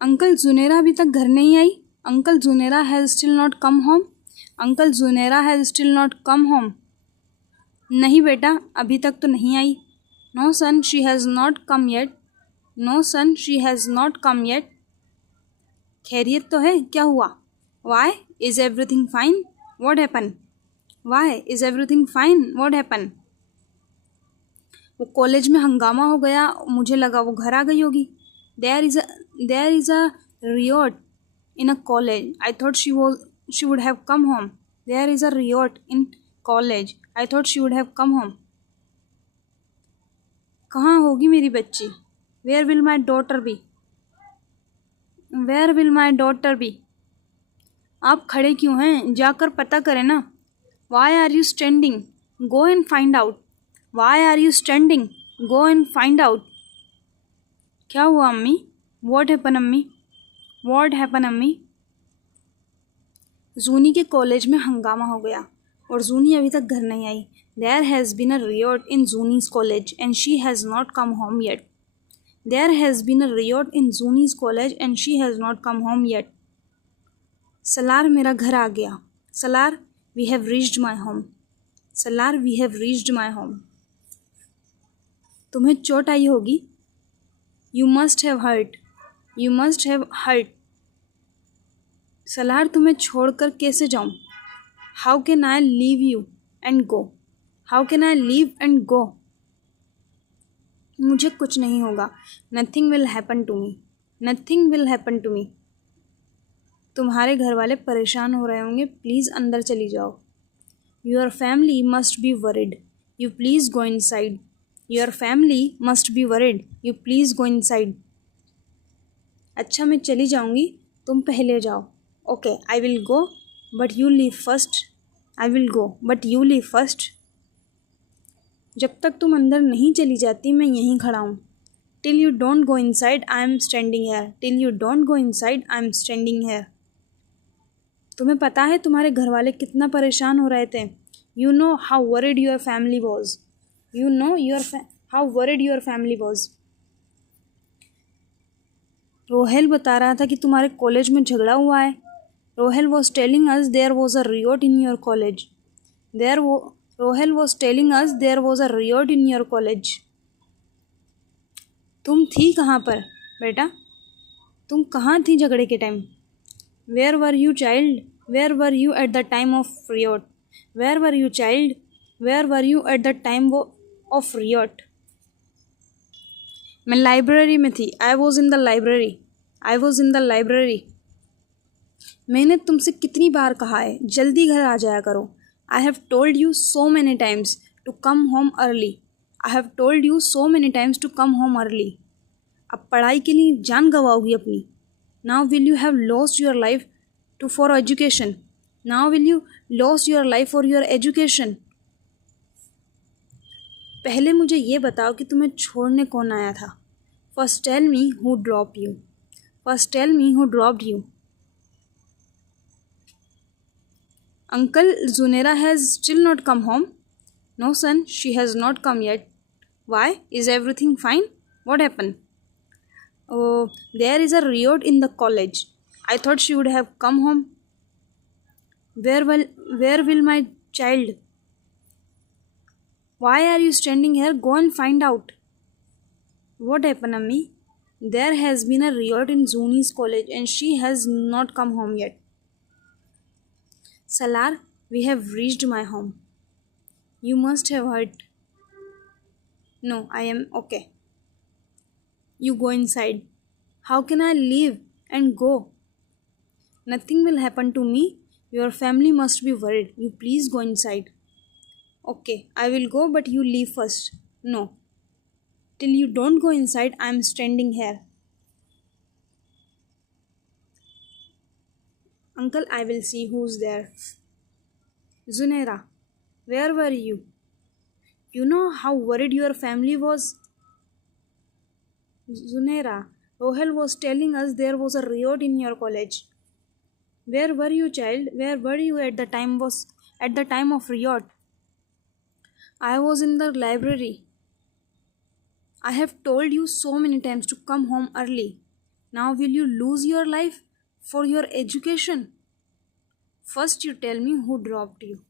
Uncle जुनेरा अभी तक घर नहीं आई। Uncle Junera has still not come home. Uncle Junera has still not come home. नहीं बेटा, अभी तक तो नहीं आई। No son, she has not come yet. No son, she has not come yet. खैरियत तो है, क्या हुआ? Why is everything fine? What happen? Why is everything fine? What happen? वो कॉलेज में हंगामा हो गया, मुझे लगा वो घर आ गई होगी। There is a riot in a college. I thought she would have come home. There is a riot in college. I thought she would have come home. कहाँ होगी मेरी बच्ची? Where will my daughter be? Where will my daughter be? आप खड़े क्यों हैं? जाकर पता करें ना। Why are you standing? Go and find out. Why are you standing? Go and find out. क्या हुआ अम्मी? वॉट हैपन अम्मी? वॉट हैपन अम्मी? जूनी के कॉलेज में हंगामा हो गया और जूनी अभी तक घर नहीं आई। There has been a riot in Juni's college and she has not come home yet. There has been a riot in Juni's college and she has not come home yet. Salar, मेरा घर आ गया। Salar, we have reached my home. Salar, we have reached my home. तुम्हें चोट आई होगी। You must have hurt. You must have hurt. Salar, तुम्हें छोड़कर कैसे जाऊं? How can I leave you and go? How can I leave and go? मुझे कुछ नहीं होगा। Nothing will happen to me. Nothing will happen to me. तुम्हारे घर वाले परेशान हो रहे होंगे, प्लीज़ अंदर चली जाओ। Your family must be worried. You please go inside. Your family must be worried. You please go inside. अच्छा, मैं चली जाऊंगी, तुम पहले जाओ। Okay, I will go but you leave first. I will go but you leave first. जब तक तुम अंदर नहीं चली जाती मैं यहीं खड़ा हूँ। Till you don't go inside I am standing here. Till you don't go inside I am standing here. तुम्हें पता है तुम्हारे घर वाले कितना परेशान हो रहे थे। You know how worried your family was. You know how worried your family was. Rohel बता रहा था कि तुम्हारे कॉलेज में झगड़ा हुआ है। Rohail was telling us there was a riot in your college. Rohail was telling us there was a riot in your college. तुम थी कहाँ पर बेटा? तुम कहाँ थी झगड़े के time? Where were you child? Where were you at the time of riot? Where were you child? Where were you at the time of riot? मैं लाइब्रेरी में थी। I was in the library. I was in the library. मैंने तुमसे कितनी बार कहा है जल्दी घर आ जाया करो। I have told you so many times to come home early. I have told you so many times to come home early. अब पढ़ाई के लिए जान गंवाओगी अपनी। Now will you have lost your life too for education. Now will you lost your life for your education. पहले मुझे ये बताओ कि तुम्हें छोड़ने कौन आया था। First tell me who drop you. First tell me who dropped you. Uncle Junera has still not come home. No son, she has not come yet. Why is everything fine? What happen? Oh, there is a riot in the college. I thought she would have come home. Where will my child? Why are you standing here? Go and find out. What happened, Ammi? There has been a riot in Zuni's college and she has not come home yet. Salar, we have reached my home. You must have heard. No, I am okay. You go inside. How can I leave and go? Nothing will happen to me. Your family must be worried. You please go inside. Okay, I will go, but you leave first. No. Till you don't go inside, I am standing here. Uncle, I will see who's there. Zunaira, where were you? You know how worried your family was? Zunaira, Rohel was telling us there was a riot in your college. Where were you, child? Where were you at the time of riot? I was in the library. I have told you so many times to come home early. Now will you lose your life for your education? First you tell me who dropped you.